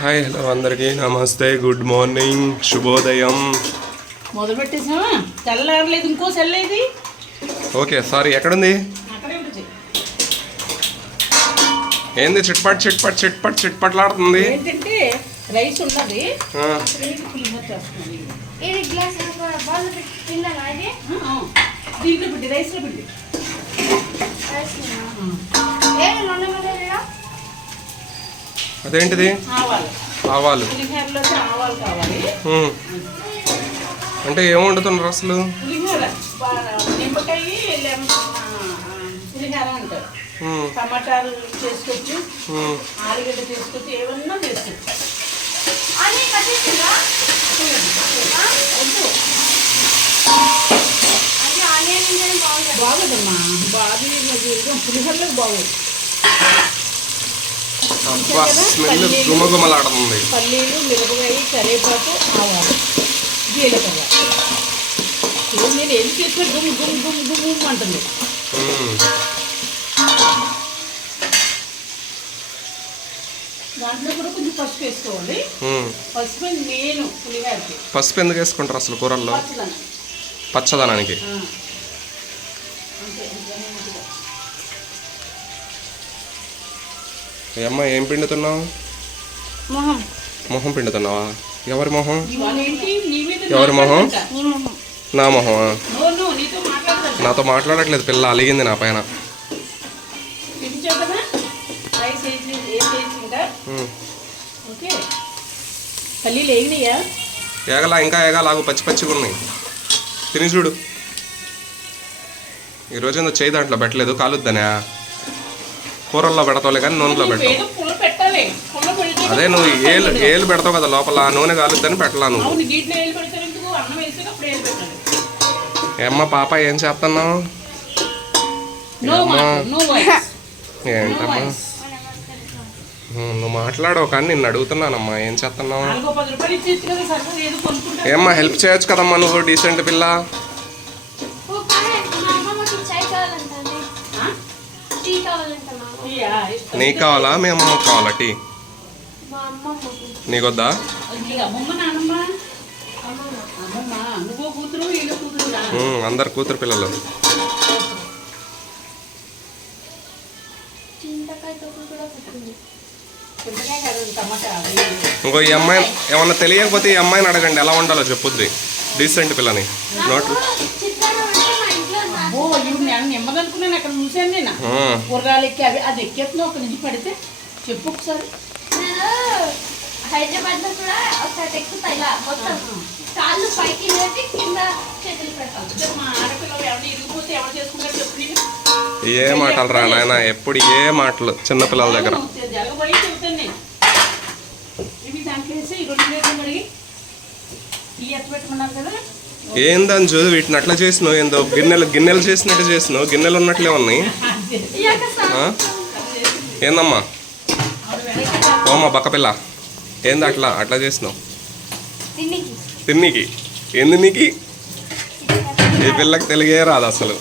Hi hello అందరికీ. నమస్తే good morning శుభోదయం. మొదలు పెట్టేసావా తెల్లారలేదు ఇంకో సెల్ ఇది ఓకే సారీ ఎక్కడుంది? అక్కడే ఉంటుంది ఏంది చిట్పట్ చిట్పట్ చిట్పట్ చిట్పట్లాడుతుంది? ఏంటంటే రైస్ ఉన్నది. దీంట్లో పెట్టి రైస్లో పెట్టి. అదేంటిది? ఆవాలు. ఆవాలు. పులిహోరలో ఆవాలు కావాలి. ఉమ్. అంటే ఏం వండుతున్నారు అసలు టమాటాలు చేసుకోవచ్చు. ఆలుగడ్డ చేసుకోవచ్చు ఏమన్నా చేసుకోవచ్చు బాగుంది బాగోదమ్మా. బాగా పులిహోరలో బాగోదు. అబ్బా స్మెల్ గుమగుమలాడుతుంది. పల్లీలు మిరపకాయ కరివేపాకు ఆవాలు. జీలకర్ర. నేను ఏం చేసినా గుమ్ గుమ్ గుమ్ గుమ్ గుమ్ అంటుంది. దాంట్లో కూడా కొంచెం పసుపు వేసుకోవాలి. పసుపు నేను పులిగారికి పసుపు ఎందుకు వేసుకుంటారు అసలు కూరల్లో? పచ్చదనం. పచ్చదనానికి. అమ్మ ఏం పిండుతున్నావు? మొహం. మొహం పిండుతున్నావా? ఎవరి మొహం? ఇవాళ ఏంటి నీ మీద ఎవరి మొహం? నీ మొహం. నా మొహమా? నీతో మాట్లాడట్లేదు పిల్ల అలిగింది నా పైన. వేసి ఇంకా ఏగలా ఇంకా ఏగలాగు పచ్చి పచ్చిగా ఉన్నాయి. తిని చూడు. ఈరోజు ఏందో చేయి దాంట్లో పెట్టలేదు కాలుద్దనా? కూరల్లో పెడతావులే కానీ నూనెలో నువ్వు పెట్టావు ఏదో పుల్ల పెట్టాలి. పుల్ల పెడితే అదే నువ్వు ఏలు ఏలు పెడతావు కదా లోపల నూనె కాలుద్దని పెట్టలా నువ్వు. ఏమ్మ పాప ఏం చేస్తున్నావు? ఏంటమ్మా? నువ్వు మాట్లాడవు కానీ నిన్ను అడుగుతున్నానమ్మా ఏం చేస్తున్నావు? ఏమ్మా హెల్ప్ చేయొచ్చు కదమ్మా నువ్వు డీసెంట్ పిల్ల? నీకు కావాలా? మీ అమ్మమ్మకి కావాలా టీ నీకొద్దా అందరు కూతురు పిల్లలు. ఇంకో ఈ అమ్మాయి ఏమన్నా తెలియకపోతే ఈ అమ్మాయిని అడగండి ఎలా ఉండాలో చెప్పుద్ది. డీసెంట్ పిల్లని. మా ఓ ఇవి నేను నిమ్మదనుకున్నాను అక్కడ చూశాను నేను. కూరగాయలు ఎక్కి అవి అది ఎక్కేస్తున్నావు ఒక నుంచి పడితే చెప్పు ఒకసారి. నేను హైదరాబాద్లో కూడా ఒకసారి ఎక్కుతా ఇలా మొత్తం. కాళ్ళు పైకి లేపి కింద చేతులు పెడతాం అంటే మా ఆడపిల్లలు ఎవరు ఇరిగిపోతే ఎవరు చేసుకుంటారు చెప్పు నేను ఏ మాటలు రా నాయన ఎప్పుడు ఏ మాటలు చిన్న పిల్లల దగ్గర. ఇవి దాంట్లో వేసి రెండు అడిగి ఎత్త పెట్టుకున్నారు కదా. ఏందని చూడు వీటిని అట్లా చేసినావు ఏందో? గిన్నెలు గిన్నెలు చేసినట్టు చేసినావు. గిన్నెలు ఉన్నట్లే ఉన్నాయి. ఏందమ్మా? ఓమ్మా ఓమా బక్కపిల్ల ఏంది అట్లా? అట్లా చేసినావు? తిన్నికి. తిన్నీకి ఏంది నీకి? ఈ పిల్లకి తెలుగే రాదు అసలు.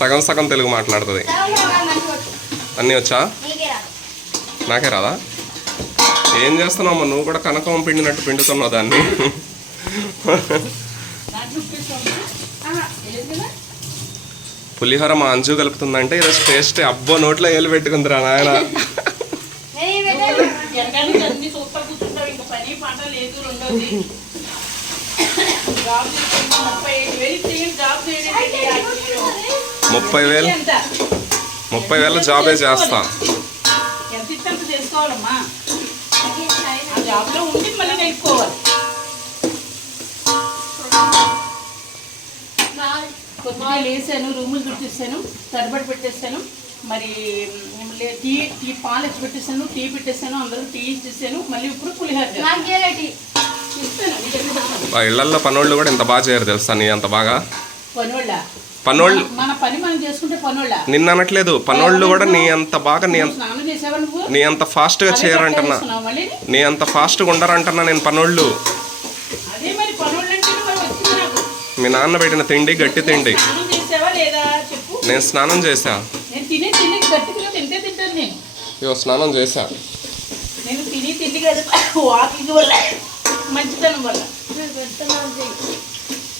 సగం సగం తెలుగు మాట్లాడుతుంది. అన్నీ వచ్చా? నాకే రాదా? ఏం చేస్తున్నావు నువ్వు కూడా కనకం పిండినట్టు పిండుతున్నావు దాన్ని. పులిహోర మా అంజు కలుపుతుందంటే ఈరోజు టేస్ట్ అబ్బో నోట్లో ఏలు పెట్టుకుందిరా నాయన. ముప్పై వేలు ముప్పై వేల జాబే చేస్తా. కొద్దిగా లేసాను రూములు తుడిచేసాను తడబడి పెట్టేసాను. మరి టీ టీ పాలు ఎత్తి పెట్టేసాను టీ పెట్టేసాను అందరూ టీ ఇచ్చేసాను మళ్ళీ ఇప్పుడు పులిహోర ఇళ్ళల్లో పనోళ్ళు కూడా ఇంత బాగా చేయరు తెలుసా నీ అంత బాగా? పనోళ్ళ? పనోళ్ళు మన పని మనం చేసుకుంటే పనోళ్ళ? నిన్న అనట్లేదు పనోళ్ళు కూడా నీ అంత బాగా నీ నీ అంత ఫాస్ట్గా చేయరంటున్నా. నీ అంత ఫాస్ట్గా ఉండరంటున్నా నేను పనోళ్ళు అదే మరి పనోళ్ళు అంటే మరి వచ్చింది నాకు మీ నాన్న పెట్టిన తిండి గట్టి తిండి. నేను స్నానం చేశా. ఇగో స్నానం చేశా. నేను తిని తిండి కదా వాకింగ్ వల్ల మంచితనం వల్ల. నేను పెడుతున్నాను చెయ్యి.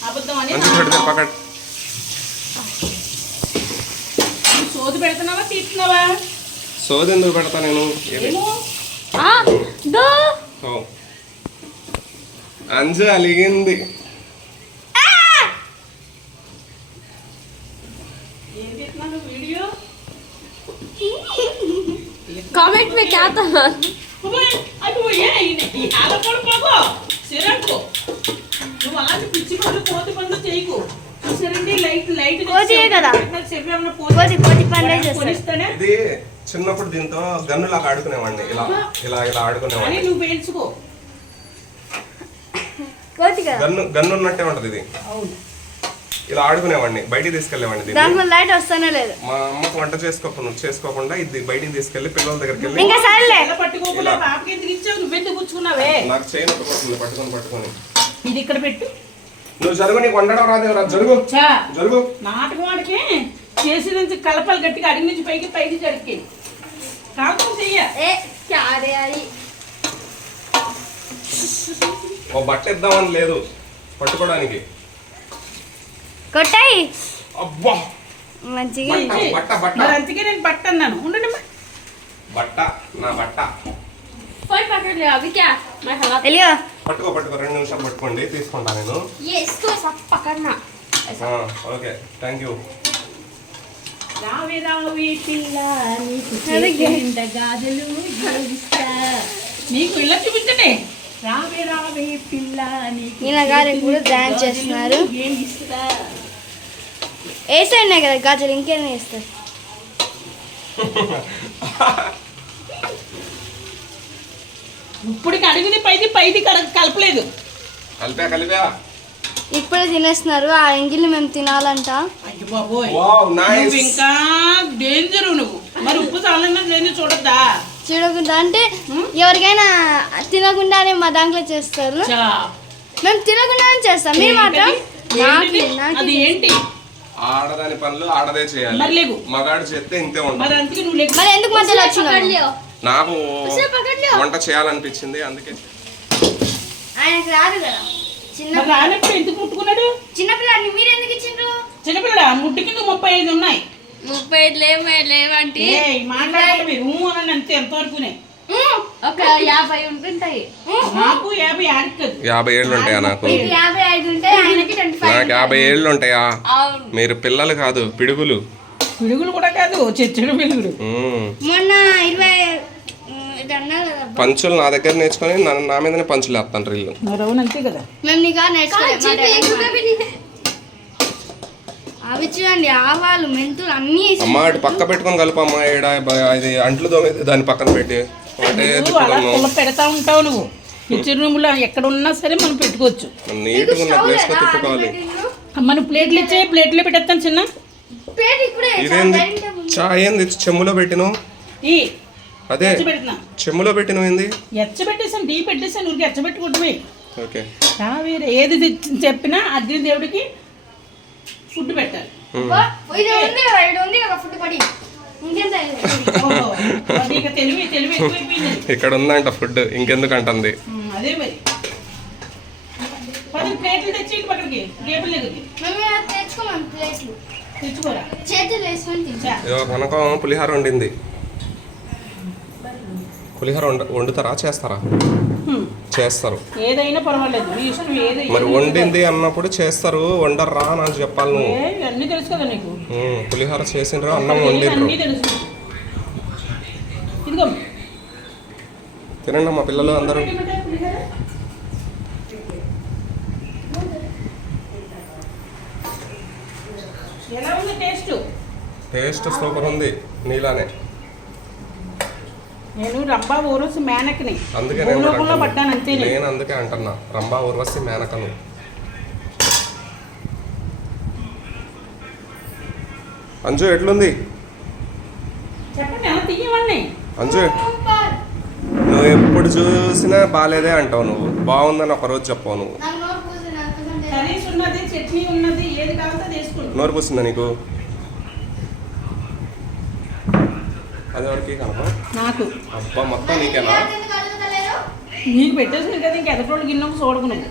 అబద్ధం అని అంజు పెడితే పక్కన. సోది పెడుతున్నావా తీస్తున్నావా? సోది ఎందుకు పెడతా నేను. అంజు అలిగింది ఏం తీస్తున్నావు వీడియో कमेंट में क्या था అబ్బాయి, అది ఏ ఈ ఆలపడు పోగో సిరంకు నువ్వు అలాంటి పిచ్చి పనులు కోతి పనులు చేయకు చూసారండి లైట్ లైట్ కోతియే కదా. చెప్పేమన్నా కోతి- కోతి పనులే చేస్తాడు. కొనిస్తానే ఇది చిన్నప్పుడు దీంతో గన్నులాగా ఆడుకునేవాడిని ఇలా ఇలా ఇలా అని ఆడుకునేవాడిని నువ్వు పేల్చుకో కోతి కదా గన్ను గన్ను ఉన్నట్టే ఉంటది ఇది అవును ఇలా ఆడుకునేవాడిని బయటికి తీసుకెళ్ళేవాడి లైట్ వస్తానే లేదు. మా అమ్మ వంట చేసుకోకుండా చేసుకోకుండా ఇది బయటికి తీసుకెళ్ళి పిల్లల దగ్గరికి వెళ్ళి పట్టుకోకుండా నువ్వు నాకు పట్టుకొని పట్టుకొని. ఇది ఇక్కడ నువ్వు జరుగు నీకు వండడం రాదు రా జరుగు. జరుగు. నాటకం ఆడికి చేసి నుంచి కలపలు గట్టిగా అడిగి నుంచి పైకి పైకి జరిగి ఓ బట్ట ఇద్దామని లేదు పట్టుకోవడానికి. కొట్టాయి. మంచిగా అందుకే నేను అవి క్యా? పట్టుకోండి ఓకే థ్యాంక్ యూ గాజులు ఇలా చూపించండి రావే పిల్ల కూడా డాన్స్ చేస్తున్నారు. ఇస్తా వేసాయి కదా గాజులు ఇంకేం వేస్తారు ఇప్పటికి అడిగింది పైది పైది కల- కలపలేదు. కలిపా కలిపా. ఇప్పుడే తినేస్తున్నారు ఆ ఎంగిల్ని మేము తినాలంట. అయ్యో బాబోయ్. వావ్ నువ్వు ఇంకా డేంజర్ నువ్వు. మరి ఉప్పు చాలన్నా చూడద్దా? చూడకుండా అంటే ఎవరికైనా తినకుండానే మా దాంట్లో చేస్తారు. చా. మేము తినకుండానే చేస్తాం మీరు మాత్రం ఏంటిది? నాకు ఏంటిది? నాకు అది ఏంటి? ఆడదాని పనులు ఆడదే మరి చేయాలి. మగాడు చేస్తే ఇంతే మరి ఉంటుంది అందుకే నువ్వు లేకు. మరి ఎందుకు మధ్యలో వచ్చినావు? నాకు. వంట చేయాలనిపించింది అందుకే. ఆయనకు రాదు కదా. చిన్న మరి రానప్పుడు ఎందుకు ముట్టుకున్నాడు? చిన్నపిల్లాడిని మీరు ఎందుకు ఇచ్చిండ్రు? చిన్నపిల్లడా ముట్టి కింద ముప్పై ఐదు ఉన్నాయి. ముప్పై ఐదు లేవే లేవంటే ఏయ్, మాట్లాడకండి మీరు అంతే ఎంతవరకునే. ఒక యాభై ఉంటుంటాయి. నాకు యాభై యాభై ఏళ్ళు ఉంటాయా నాకు? యాభై ఐదు ఉంటాయి ఆయనకి ట్వంటీ ఫైవ్ నాకు యాభై ఏళ్ళు ఉంటాయా అవును. మీరు పిల్లలు కాదు పిడుగులు. పిడుగులు కూడా కాదు చెచ్చడు పిడుగులు. మొన్న ఇరవై పంచులు నా దగ్గర నేర్చుకొని నా నా మీదనే పంచులు వేస్తాను రీళ్ళు మరి అవును అంతే కదా. మేము నీకు నేర్చుకోలేదు అవి చూడండి ఆవాలు మెంతులు అన్నీ వేసి- అమ్మ పక్క పెట్టుకొని కలపమ్మా ఇది అంట్లు తోమేది దాని పక్కన పెట్టి. నువ్వు అలా కుల్ల పెడతా ఉంటావు నువ్వు? కిచెన్ రూమ్లో ఎక్కడ ఉన్నా సరే మనం పెట్టుకోవచ్చు. నీట్గా ఉన్న ప్లేస్లో తిప్పుకోవాలి. మనం ప్లేట్లు ఇచ్చే ప్లేట్లో పెట్టేస్తాను చిన్న. ఇదేంది? చాయ్ ఏంది? చెమ్ములో పెట్టిను ఈ అదే చెమ్ములో పెట్టినవు ఏంది? ఎచ్చ పెట్టేసాను టీ పెట్టేసాను ఊరికి ఎచ్చ పెట్టుకుంటుమే ఓకే. ఏది చెప్పినా అగ్ని దేవుడికి ఫుడ్ పెట్టాలి. ఇక్కడ ఉందంట ఫుడ్ ఇంకెందుకు అంటుంది కనకం పులిహార వండింది. పులిహార వండ వండుతారా చేస్తారా. చేస్తారు. ఏదైనా పర్వాలేదు ఇష్టం మరి వండింది అన్నప్పుడు చేస్తారు వండర్రా నాకు చెప్పాలి నువ్వు. ఏ, అన్నీ తెలుసు కదా నీకు. ఉమ్, పులిహార చేసిండ్రు అన్నం వండిండ్రు అన్నీ తెలుసు తినండి మా పిల్లలు అందరూ. టేస్ట్? సూపర్ ఉంది నీలానే. నేను రంభా ఊరోసి మేనక్ని. అందుకే నేను పడ్డాను. అంతే నేను. అందుకే అంటున్నా. రంభా ఉర్వశి మేనకను. అంజు ఎట్లుంది? చెప్పండి అంజు ఎప్పుడు చూసినా బాగాలేదే అంటావు నువ్వు. బాగుందని ఒక రోజు చెప్పావు నువ్వు. నోరు పూసిందా నీకు అది ఎవరికి కనుక నాకు. అబ్బా మొత్తం నీకేనా? నీకు పెట్టేసింది కదా ఇంక ఎదటోళ్ళు గిన్నె చూడకు నువ్వు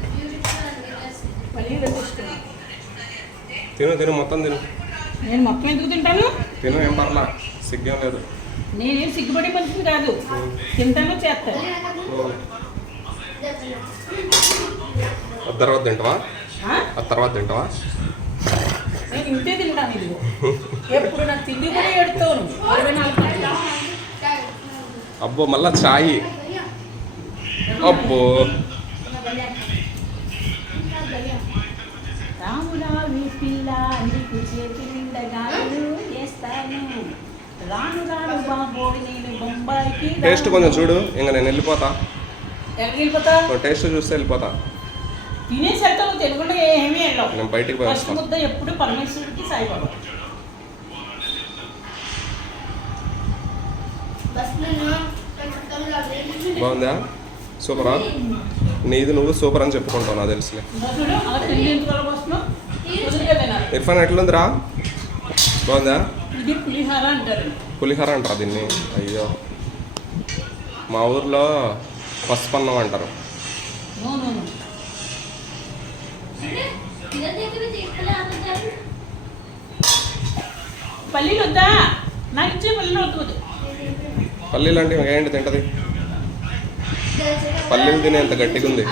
మళ్ళీ పెట్టేసుకున్నాను తిను తిను మొత్తం తిను. నేను మొత్తం ఎందుకు తింటాను? తిను ఏం పర్లా. సిగ్గేం లేదు. నేనేం సిగ్గుపడే మనిషిని కాదు. తింటాను చేస్తాను. తర్వాత తింటావా? తర్వాత తింటావా? నేను ఇంతే తింటాను ఇదిగో. ఎప్పుడు నాకు తిండి కూడా ఎడుతావు నువ్వు ఇరవై నాలుగు. అబ్బో మళ్ళా చాయ్. అబ్బో. రామురావి పిల్ల నీకు చేతి నిండా వేస్తాను. రాను రాను బాబోయ్ నేను బొంబాయికి టేస్ట్ కొంచెం చూడు ఇంకా నేను వెళ్ళిపోతా. ఎక్కడికి వెళ్ళిపోతా? టేస్ట్ చూస్తే వెళ్ళిపోతా. తినేసి వెళ్తావు తినకుండా ఏమీ వెళ్ళవు. నేను బయటికి పోయి ఫస్ట్ వస్తాను ముద్ద ఎప్పుడు పరమేశ్వరుడికి సాయిబాబా. బస్ బాగుందా? సూపరా? నీది నువ్వు సూపర్ అని చెప్పుకుంటావు నాకు తెలుసులే. ఇర్ఫాన్ ఎట్లుందిరా? బాగుందా? పులిహార అంటారు. పులిహోర అంటారా దీన్ని? అయ్యో. మా ఊర్లో పసుపన్నం అంటారు. పల్లీలు వద్దా నాకు ఇచ్చే పల్లీలు వద్దు. పల్లీలు అంటే ఏంటి తింటది? పల్లీలు తినే ఎంత గట్టిగా ఉంది